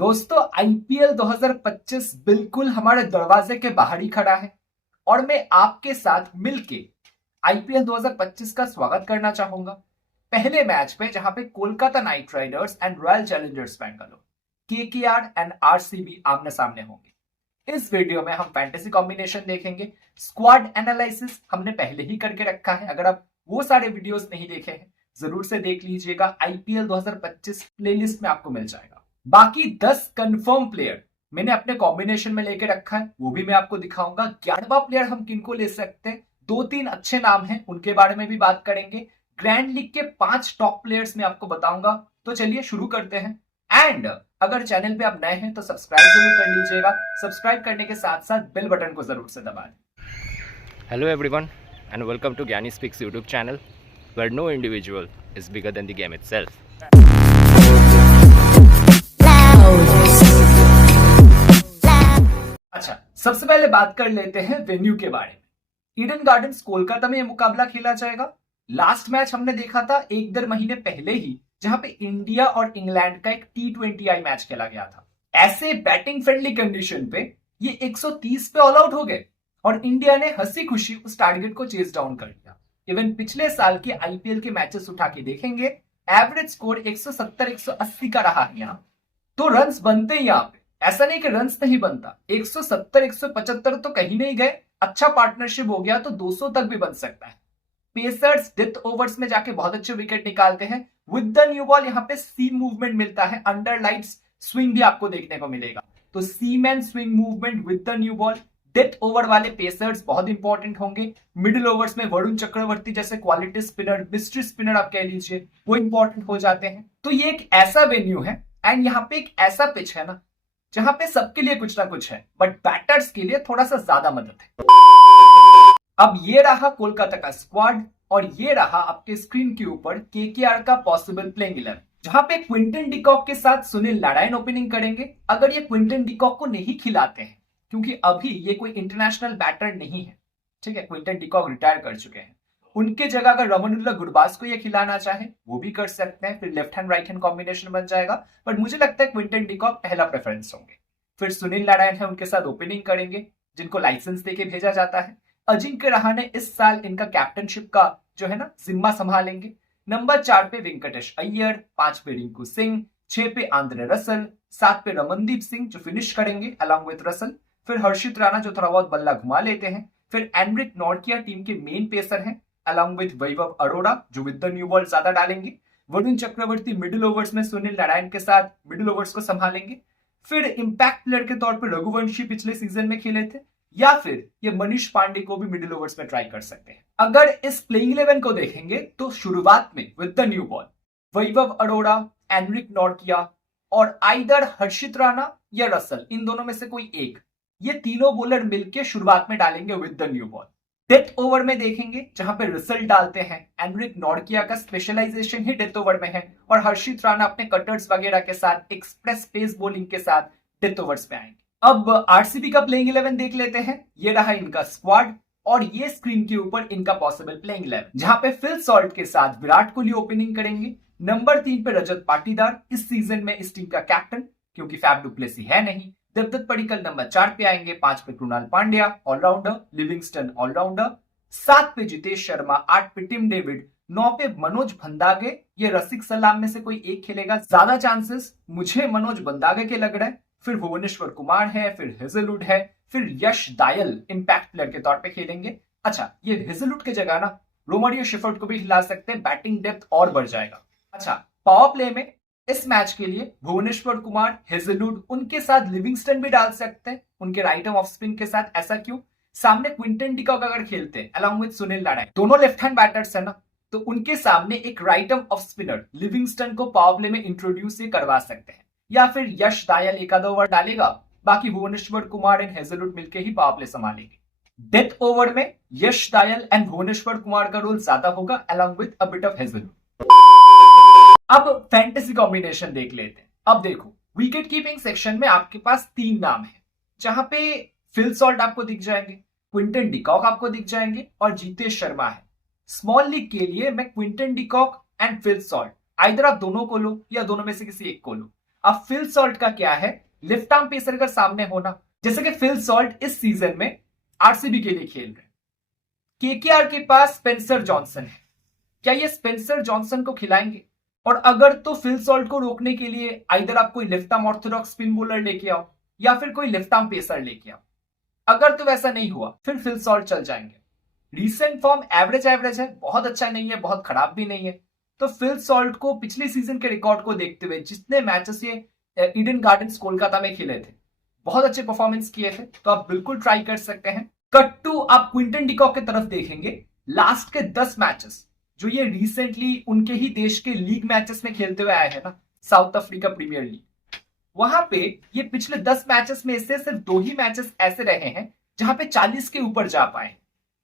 दोस्तों आईपीएल 2025 बिल्कुल हमारे दरवाजे के बाहर ही खड़ा है और मैं आपके साथ मिलके आईपीएल 2025 का स्वागत करना चाहूंगा। पहले मैच पे जहां पे Kolkata night Riders and royal Challengers Bangalore KKR and RCB आमने सामने होंगे। इस वीडियो में हम फैंटेसी कॉम्बिनेशन देखेंगे, स्क्वाड एनालिसिस हमने पहले ही करके रखा है। अगर आप वो सारे वीडियोस नहीं देखे हैं जरूर से देख लीजिएगा, आईपीएल 2025 प्लेलिस्ट में आपको मिल जाएगा। बाकी 10 कंफर्म प्लेयर मैंने अपने कॉम्बिनेशन में लेके रखा है, वो भी मैं आपको दिखाऊंगा। 11वां प्लेयर हम किनको ले सकते हैं, 2-3 अच्छे नाम हैं, उनके बारे में भी बात करेंगे। ग्रैंड लीग के 5 टॉप प्लेयर्स मैं आपको बताऊंगा। तो चलिए शुरू करते हैं। एंड अगर चैनल पे आप नए हैं तो सब्सक्राइब जरूर कर लीजिएगा। सब्सक्राइब करने के साथ साथ बेल बटन को जरूर से दबा दें। Hello everyone and welcome to Gyani Speaks YouTube channel where no individual is bigger than the game itself. अच्छा, सबसे पहले बात कर लेते हैं वेन्यू के बारे में। ईडन गार्डन्स कोलकाता में यह मुकाबला खेला जाएगा। लास्ट मैच हमने देखा था 1-1.5 महीने पहले ही, जहां पे इंडिया और इंग्लैंड का एक T20I मैच खेला गया था। ऐसे बैटिंग फ्रेंडली कंडीशन पे ये 130 पे ऑल आउट हो गए और इंडिया ने हंसी खुशी उस टारगेट को चेस डाउन कर दिया। इवन पिछले साल के आईपीएल के मैचेस उठा के देखेंगे, एवरेज स्कोर 170-180 का रहा है। यहाँ तो रन्स बनते ही यहाँ पे, ऐसा नहीं कि रन्स नहीं बनता। 170-175 तो कहीं नहीं गए। अच्छा पार्टनरशिप हो गया तो 200 तक भी बन सकता है। पेसर्स डेथ ओवर्स में जाके बहुत अच्छे विकेट निकालते हैं। विद द न्यू बॉल यहाँ पे सीम मूवमेंट मिलता है, अंडर लाइट्स स्विंग भी आपको देखने को मिलेगा। तो seam and swing movement with the new ball. Death over वाले पेसर्स बहुत इंपॉर्टेंट होंगे। मिडिल ओवर्स में वरुण चक्रवर्ती जैसे क्वालिटी स्पिनर, मिस्ट्री स्पिनर आप कह लीजिए, वो इंपॉर्टेंट हो जाते हैं। तो ये एक ऐसा वेन्यू है एंड यहाँ पे एक ऐसा पिच है ना जहां पे सबके लिए कुछ ना कुछ है, बट बैटर्स के लिए थोड़ा सा ज्यादा मदद है। अब ये रहा कोलकाता का स्क्वाड और ये रहा आपके स्क्रीन के ऊपर केकेआर का पॉसिबल प्लेइंग 11, जहां पे क्विंटन डिकॉक के साथ सुनील नारायण ओपनिंग करेंगे। अगर ये क्विंटन डिकॉक को नहीं खिलाते हैं, क्योंकि अभी ये कोई इंटरनेशनल बैटर नहीं है, ठीक है, क्विंटन डिकॉक रिटायर कर चुके हैं, उनके जगह अगर रमनुल्लाह गुरबाज को ये खिलाना चाहे वो भी कर सकते हैं। फिर left hand right hand combination बन जाएगा, बट मुझे लगता है क्विंटन डिकॉक पहला प्रेफरेंस होंगे। फिर सुनील नारायण है, उनके साथ ओपनिंग करेंगे, जिनको लाइसेंस देके भेजा जाता है। अजिंक्य रहाणे इस साल इनका कैप्टनशिप का जो है ना जिम्मा संभालेंगे। नंबर 4 पे वेंकटेश अय्यर, 5 पे रिंकू सिंह, 6 पे आंद्रे रसल, 7 पे रमनदीप सिंह जो फिनिश करेंगे अलॉन्ग विद रसल। फिर हर्षित राणा जो थोड़ा बहुत बल्ला घुमा लेते हैं। फिर एनरिक नॉर्किया टीम के मेन पेसर हैं, अलॉन्ग विद वैभव अरोड़ा जो विद द न्यू बॉल ज्यादा डालेंगे। वरुण चक्रवर्ती मिडिल ओवर्स में सुनील नारायण के साथ मिडिल ओवर्स को संभालेंगे। फिर इंपैक्ट प्लेयर के तौर पर रघुवंशी पिछले सीजन में खेले थे, या फिर ये मनीष पांडे को भी मिडिल ओवर्स में ट्राई कर सकते हैं। अगर इस प्लेइंग 11 को देखेंगे तो शुरुआत में with the new ball Vaibhav Arora, Anrich Nortje और आइदर हर्षित राणा या रसल, इन दोनों में से कोई एक, ये तीनों बॉलर मिलकर शुरुआत में डालेंगे with the new ball. Death over में देखेंगे जहां पे रिजल्ट डालते हैं, एनरिक नॉर्किया का स्पेशलाइजेशन ही डेथ ओवर में है और हर्षित राणा अपने कटर्स वगैरह के साथ एक्सप्रेस पेस बॉलिंग के साथ डेथ ओवर्स में आएंगे। अब आरसीबी का प्लेइंग 11 देख लेते हैं। ये रहा इनका स्क्वाड और ये स्क्रीन के ऊपर इनका पॉसिबल प्लेइंग 11, जहां पे फिल सॉल्ट के साथ विराट कोहली ओपनिंग करेंगे। नंबर 3 पे रजत पाटीदार, इस सीजन में इस टीम का कैप्टन, क्योंकि फैफ डु प्लेसी है नहीं। देवदत्त पडिक्कल नंबर 4 पे आएंगे। 5 पे Krunal Pandya allrounder, Livingstone allrounder. 7 पे जितेश शर्मा, 8 पे टिम डेविड, 9 पे मनोज भंदागे। ये रसिक सलाम में से कोई एक खेलेगा, ज्यादा चांसेस मुझे मनोज भंदागे के लग रहा है। फिर भुवनेश्वर कुमार है, फिर हेजलवुड है, फिर यश दायल इंपैक्ट प्लेयर के तौर पे खेलेंगे। अच्छा, ये हेजलवुड की जगह ना रोमारियो शेफर्ड को भी खिला सकते हैं, बैटिंग डेप्थ और बढ़ जाएगा। अच्छा, पावर प्ले में इस मैच के लिए भुवनेश्वर कुमार, हेजलवुड, उनके साथ लिविंगस्टन भी डाल सकते हैं उनके राइट आर्म ऑफ स्पिन के साथ। ऐसा क्यों? सामने क्विंटन डिकॉक अगर खेलते हैं अलॉन्ग विद सुनील नारायण, दोनों लेफ्ट हैंड बैटर्स है ना, तो उनके सामने एक right arm off spinner Livingstone को पावर प्ले में इंट्रोड्यूस करवा सकते हैं। या फिर यश दायल एक आधा ओवर डालेगा, बाकी भुवनेश्वर कुमार एंड हेजलवुड मिलकर ही पावर प्ले संभालेंगे। डेथ ओवर में यश दायल एंड भुवनेश्वर कुमार का रोल ज्यादा होगा along with a bit of Hazlewood. अब फैंटेसी कॉम्बिनेशन देख लेते हैं। अब देखो, विकेट कीपिंग सेक्शन में आपके पास 3 नाम है, जहां पे फिल सॉल्ट आपको दिख जाएंगे, क्विंटन डिकॉक आपको दिख जाएंगे और जितेश शर्मा है। स्मॉल लीग के लिए मैं Quinton de Kock and Phil Salt, either आप दोनों को लो या दोनों में से किसी एक को लो। अब फिल सॉल्ट का क्या है, लेफ्ट आर्म पेसर का सामने होना, जैसे कि फिल सॉल्ट इस सीजन में आरसीबी के लिए खेल रहे हैं। केकेआर के पास स्पेंसर जॉनसन है, क्या ये स्पेंसर जॉनसन को खिलाएंगे? और अगर तो फिल सॉल्ट को रोकने के लिए आइदर आप कोई left arm Orthodox spin bowler लेके आओ या फिर कोई लेफ्ट आर्म पेसर लेके आओ। अगर तो वैसा नहीं हुआ फिर फिल सॉल्ट चल जाएंगे। रीसेंट फॉर्म एवरेज है, बहुत अच्छा नहीं है, बहुत खराब भी नहीं है। तो फिल सॉल्ट को पिछले सीजन के रिकॉर्ड को देखते हुए जितने मैचेस ये ईडन गार्डन्स कोलकाता में खेले थे, बहुत अच्छे परफॉर्मेंस किए थे, तो आप बिल्कुल ट्राई कर सकते हैं। कट टू आप क्विंटन डिकॉक की तरफ देखेंगे, लास्ट के 10 मैचेस जो ये रिसेंटली उनके ही देश के लीग मैचेस में खेलते हुए आए हैं ना, साउथ अफ्रीका प्रीमियर लीग, वहां पे ये पिछले 10 मैचेस में से सिर्फ 2 ही मैचेस ऐसे रहे हैं जहां पे 40 के ऊपर जा पाए,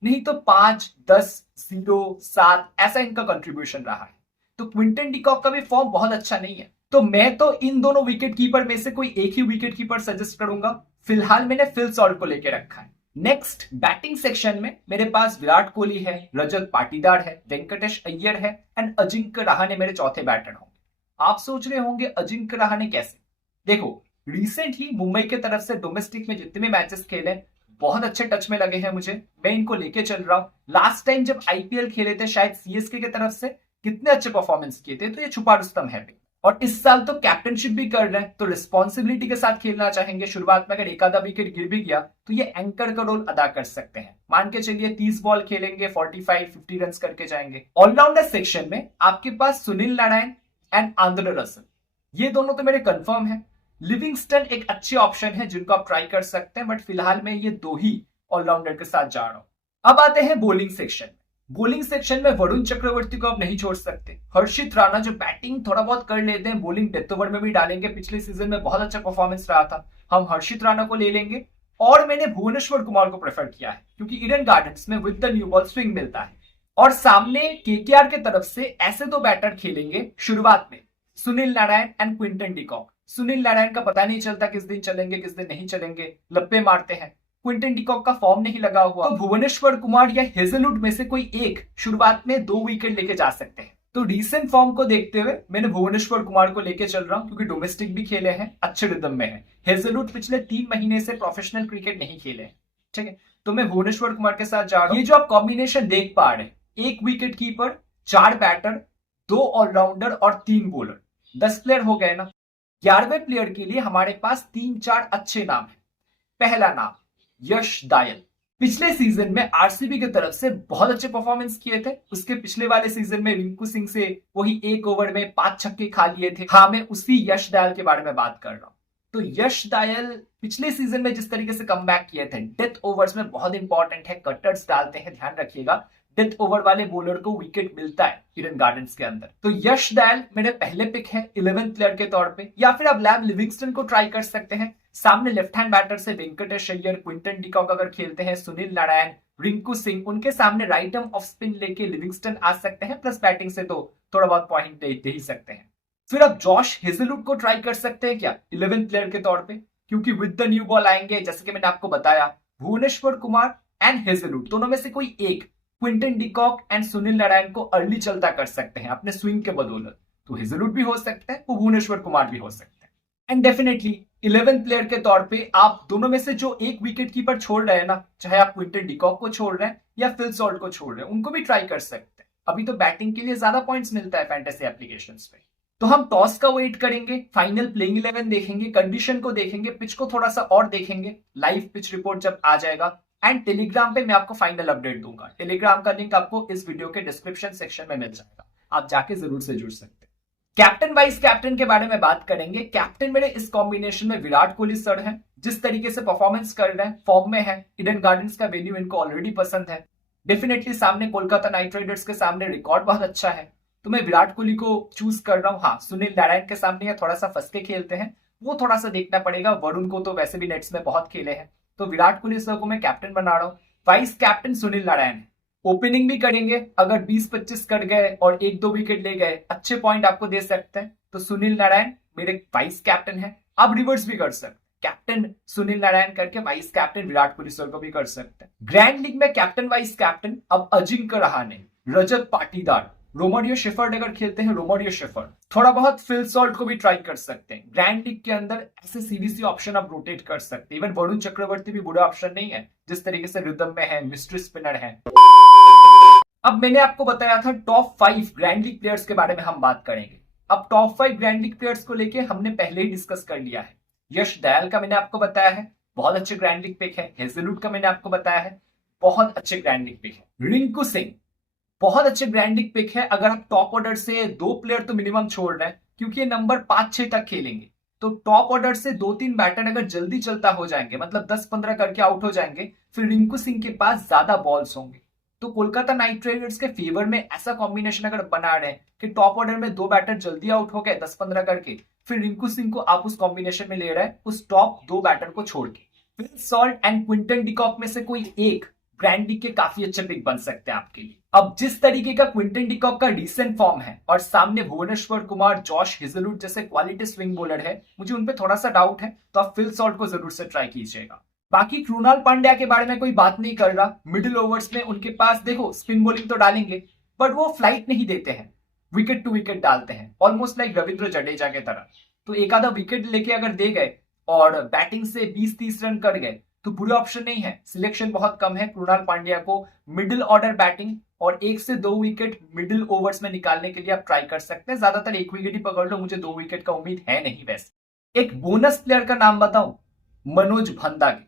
नहीं तो 5, 10, 0, 7 ऐसा इनका कंट्रीब्यूशन रहा है। तो क्विंटन डिकॉक का भी फॉर्म बहुत अच्छा नहीं है। तो मैं तो इन दोनों विकेट कीपर में से कोई एक ही विकेट कीपर सजेस्ट करूंगा। फिलहाल मैंने फिल सॉल्ट को लेकर रखा है। नेक्स्ट बैटिंग सेक्शन में मेरे पास विराट कोहली है, रजत पाटीदार है, वेंकटेश अय्यर है एंड अजिंक्य रहाणे मेरे चौथे बैटर होंगे। आप सोच रहे होंगे अजिंक्य रहाणे कैसे? देखो, रिसेंटली मुंबई की तरफ से डोमेस्टिक में जितने भी मैचेस खेले बहुत अच्छे टच में लगे हैं मुझे, मैं इनको लेके चल रहा हूं। लास्ट टाइम जब आईपीएल खेले थे शायद सीएसके की तरफ से, कितने अच्छे परफॉर्मेंस किए थे, तो ये छुपा रुस्तम है। और इस साल तो कैप्टनशिप भी कर रहे हैं, तो रिस्पॉन्सिबिलिटी के साथ खेलना चाहेंगे। शुरुआत में अगर एक आधा विकेट गिर भी गया तो ये एंकर का रोल अदा कर सकते हैं। मान के चलिए 30 बॉल खेलेंगे, 45-50 रन करके जाएंगे। ऑलराउंडर सेक्शन में आपके पास Sunil Narine and Andre Russell, ये दोनों तो मेरे कंफर्म है। लिविंगस्टन एक अच्छे ऑप्शन है जिनको आप ट्राई कर सकते हैं, बट फिलहाल मैं ये 2 ही ऑलराउंडर के साथ जा रहा हूं। अब आते हैं बॉलिंग सेक्शन। बॉलिंग सेक्शन में वरुण चक्रवर्ती को आप नहीं छोड़ सकते। हर्षित राणा जो बैटिंग थोड़ा बहुत कर लेते हैं, बॉलिंग डेथ ओवर में भी डालेंगे, पिछले सीजन में बहुत अच्छा परफॉर्मेंस रहा था, हम हर्षित राणा को ले लेंगे। और मैंने भुवनेश्वर कुमार को प्रेफर किया है क्योंकि ईडन गार्डन्स में with the new ball swing मिलता है। और सामने केकेआर की तरफ से ऐसे 2 बैटर खेलेंगे शुरुआत में, Sunil Narine and Quinton de Kock. Sunil Narayan का पता नहीं चलता किस दिन चलेंगे किस दिन नहीं चलेंगे, लप्पे मारते हैं। क्विंटन डिकॉक का फॉर्म नहीं लगा हुआ, तो भुवनेश्वर कुमार या हेजलवुड में से कोई एक शुरुआत में 2 विकेट लेके जा सकते हैं। तो रीसेंट फॉर्म को देखते हुए मैंने भुवनेश्वर कुमार को लेके चल रहा हूं क्योंकि डोमेस्टिक भी खेले हैं, अच्छे रिदम में है। हेजलवुड पिछले 3 महीने से प्रोफेशनल क्रिकेट नहीं खेले हैं, ठीक है, तो मैं भुवनेश्वर कुमार के साथ जा रहा हूं। ये जो आप कॉम्बिनेशन देख पा रहे हैं, 1 विकेट कीपर, 4 बैटर, 2 ऑलराउंडर और 3 बॉलर, 10 प्लेयर हो गए ना। 11वें प्लेयर के लिए हमारे पास 3-4 अच्छे नाम है। पहला नाम यश दायल, पिछले सीजन में आरसीबी की तरफ से बहुत अच्छे परफॉर्मेंस किए थे। उसके पिछले वाले सीजन में रिंकू सिंह से वही 1 ओवर में 5 छक्के खा लिए थे। हाँ, मैं उसी यश दायल के बारे में बात कर रहा हूं। तो यश दायल पिछले सीजन में जिस तरीके से कमबैक किए थे, डेथ ओवर्स में बहुत इंपॉर्टेंट है, कटर्स डालते हैं, ध्यान रखिएगा। डेथ ओवर वाले बॉलर को विकेट मिलता है ईडन गार्डन्स के अंदर। तो यश दायल मेरे पहले पिक है 11th प्लेयर के तौर पे। या फिर आप लैम लिविंगस्टन को ट्राई कर सकते हैं। सामने लेफ्ट हैंड बैटर से वेंकटेश अय्यर, क्विंटन डिकॉक अगर खेलते हैं, सुनील नारायण, रिंकू सिंह, उनके सामने राइट आर्म ऑफ स्पिन लेके लिविंगस्टन आ सकते हैं, प्लस बैटिंग से तो थोड़ा बहुत पॉइंट दे ही सकते हैं। फिर आप जॉश हेजलवुड को ट्राई कर सकते हैं क्या 11th प्लेयर के तौर पे, क्योंकि विद द न्यू बॉल आएंगे, जैसे कि मैंने आपको बताया। भुवनेश्वर कुमार एंड हेजलवुड दोनों में से कोई एक Quinton de Kock and Sunil Narayan को अर्ली चलता कर सकते हैं अपने स्विंग के बदौलत। तो हेजलवुड भी हो सकते हैं, वो भुवनेश्वर कुमार भी हो सकते हैं। एंड डेफिनेटली 11th प्लेयर के तौर पे आप दोनों में से जो एक विकेट कीपर छोड़ रहे हैं ना, चाहे आप क्विंटन डिकॉक को छोड़ रहे हैं या फिल सॉल्ट को छोड़ रहे हैं, उनको भी ट्राई कर सकते हैं। अभी तो बैटिंग के लिए ज्यादा पॉइंट्स मिलता है फैंटेसी एप्लीकेशंस पे। तो हम टॉस का वेट करेंगे, फाइनल प्लेइंग 11 देखेंगे, कंडीशन को देखेंगे, पिच को थोड़ा सा और देखेंगे, लाइव पिच रिपोर्ट जब आ जाएगा। एंड टेलीग्राम पे मैं आपको फाइनल अपडेट दूंगा। टेलीग्राम का लिंक आपको इस वीडियो के डिस्क्रिप्शन सेक्शन में मिल जाएगा, आप जाके जरूर से जुड़ सकते हैं। कैप्टन वाइस कैप्टन के बारे में बात करेंगे। कैप्टन मेरे इस कॉम्बिनेशन में विराट कोहली सर है, जिस तरीके से परफॉर्मेंस कर रहे हैं, फॉर्म में है, ईडन गार्डन्स का वेन्यू इनको ऑलरेडी पसंद है। डेफिनेटली सामने कोलकाता नाइट राइडर्स के सामने रिकॉर्ड बहुत अच्छा है, तो मैं विराट कोहली को चूज कर रहा हूँ। हाँ, सुनील नारायण के सामने थोड़ा सा फंस के खेलते हैं, वो थोड़ा सा देखना पड़ेगा। वरुण को तो वैसे भी नेट्स में बहुत खेले हैं, तो विराट कोहली सर को मैं कैप्टन बना रहा हूँ। Vice captain Sunil Narayan, opening भी करेंगे। अगर 20-25 कर गए और 1-2 विकेट ले गए, अच्छे पॉइंट आपको दे सकते हैं, तो सुनील नारायण मेरे वाइस कैप्टन है। आप रिवर्स भी कर सकते हैं, कैप्टन सुनील नारायण करके vice captain Virat Kohli sir को भी कर सकते हैं। ग्रैंड लीग में कैप्टन वाइस कैप्टन अब अजिंक्य रहाणे, रजत पाटीदार, रोमारियो शेफर्ड अगर खेलते हैं, रोमारियो शेफर्ड। थोड़ा बहुत फिल सॉल्ट को भी ट्राई कर सकते हैं। ग्रैंड लीग के अंदर ऐसे सीवीसी ऑप्शन आप रोटेट कर सकते हैं। इवन वरुण चक्रवर्ती भी बुरा ऑप्शन नहीं है, जिस तरीके से रिदम में है, मिस्ट्री स्पिनर है। अब मैंने आपको बताया था टॉप 5 ग्रैंड लीग प्लेयर्स के बारे में हम बात करेंगे। अब टॉप 5 ग्रैंड लीग प्लेयर्स को लेके हमने पहले ही डिस्कस कर लिया है। यश दयाल का मैंने आपको बताया है, बहुत अच्छे ग्रैंड लीग पिक है। हेजलवुड का मैंने आपको बताया है, बहुत अच्छे ग्रैंड लीग पिक है। रिंकू सिंह बहुत अच्छे ग्रैंड लीग पिक है। अगर आप टॉप ऑर्डर से 2 प्लेयर तो मिनिमम छोड़ रहे हैं, क्योंकि ये नंबर 5-6 तक खेलेंगे, तो टॉप ऑर्डर से 2-3 बैटर अगर जल्दी चलता हो जाएंगे, मतलब 10-15 करके आउट हो जाएंगे, फिर रिंकू सिंह के पास ज्यादा बॉल्स होंगे। तो कोलकाता नाइट राइडर्स के फेवर में ऐसा कॉम्बिनेशन अगर बना रहे हैं कि टॉप ऑर्डर में 2 बैटर जल्दी आउट हो गए 10-15 करके, फिर रिंकू सिंह को आप उस कॉम्बिनेशन में ले रहे हैं, उस टॉप 2 बैटर को छोड़ के। Phil Salt and Quinton de Kock में से कोई एक ग्रैंड लीग के काफी अच्छे पिक बन सकते हैं आपके लिए। अब जिस तरीके का क्विंटन डिकॉक का रिसेंट फॉर्म है और सामने भुवनेश्वर कुमार, जॉश हेजलवुड जैसे क्वालिटी स्विंग बॉलर है, मुझे उन पे थोड़ा सा डाउट है, तो आप फिल सॉल्ट को जरूर से ट्राई कीजिएगा। बाकी कृणाल पांड्या के बारे में कोई बात नहीं कर रहा। मिडिल ओवर्स में उनके पास देखो स्पिन बॉलिंग तो डालेंगे, बट वो फ्लाइट नहीं देते हैं, विकेट टू विकेट डालते हैं, ऑलमोस्ट लाइक रविंद्र जडेजा के तरह। तो एक आधा विकेट लेके अगर दे गए और बैटिंग से 20-30 रन कर गए तो बुरा ऑप्शन नहीं है। सिलेक्शन बहुत कम है कृणाल पांड्या को मिडिल ऑर्डर बैटिंग और 1 से 2 विकेट मिडिल ओवर्स में निकालने के लिए आप ट्राई कर सकते हैं। ज्यादातर 1 विकेट ही पकड़ लो, मुझे 2 विकेट का उम्मीद है नहीं। वैसे एक बोनस प्लेयर का नाम बताऊं, मनोज भंदागे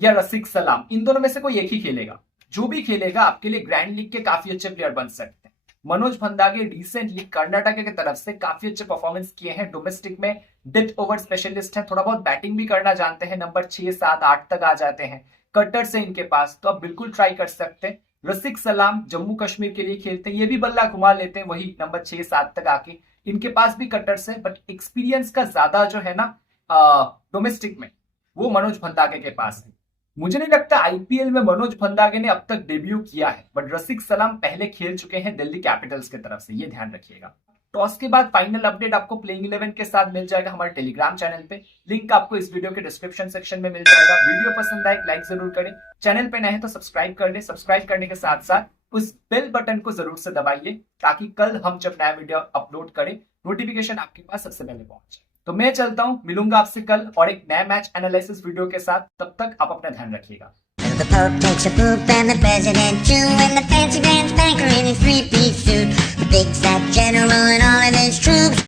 या रसिक सलाम, इन दोनों में से कोई एक ही खेलेगा। जो भी खेलेगा आपके लिए ग्रैंड लीग के काफी अच्छे प्लेयर बन सकते हैं। मनोज भंदागे रिसेंटली कर्नाटक की तरफ से काफी अच्छे परफॉर्मेंस किए हैं। डोमेस्टिक में डेथ ओवर स्पेशलिस्ट हैं, थोड़ा बहुत बैटिंग भी करना जानते हैं, नंबर 6, 7, 8 तक आ जाते हैं, कटर से इनके पास, तो आप बिल्कुल ट्राई कर सकते हैं। रसिक सलाम जम्मू कश्मीर के लिए खेलते हैं, ये भी बल्ला घुमा लेते हैं वही नंबर 6, 7 तक आके। इनके पास भी कटर से, बट एक्सपीरियंस का ज्यादा जो है ना डोमेस्टिक में, वो मनोज भंदागे के पास है। मुझे नहीं लगता आईपीएल में मनोज भंदागे ने अब तक डेब्यू किया है, बट रसिक सलाम पहले खेल चुके हैं दिल्ली कैपिटल्स की तरफ से, ये ध्यान रखिएगा। टॉस के बाद फाइनल अपडेट आपको प्लेइंग 11 के साथ मिल जाएगा हमारे टेलीग्राम चैनल पे। लिंक आपको इस वीडियो के डिस्क्रिप्शन सेक्शन में मिल जाएगा। वीडियो पसंद आए लाइक जरूर करें, चैनल पे नए हैं तो सब्सक्राइब कर ले। सब्सक्राइब करने के साथ साथ उस बेल बटन को जरूर से दबाइए, ताकि कल हम जब नया वीडियो अपलोड करें नोटिफिकेशन आपके पास सबसे पहले पहुंचे। तो मैं चलता हूं, मिलूंगा आपसे कल और एक नया मैच एनालिसिस वीडियो के साथ। तब तक आप अपना ध्यान रखिएगा। The Pope takes a poop and the President too, and the fancy Grand Banker in his three-piece suit, the big fat general and all of his troops.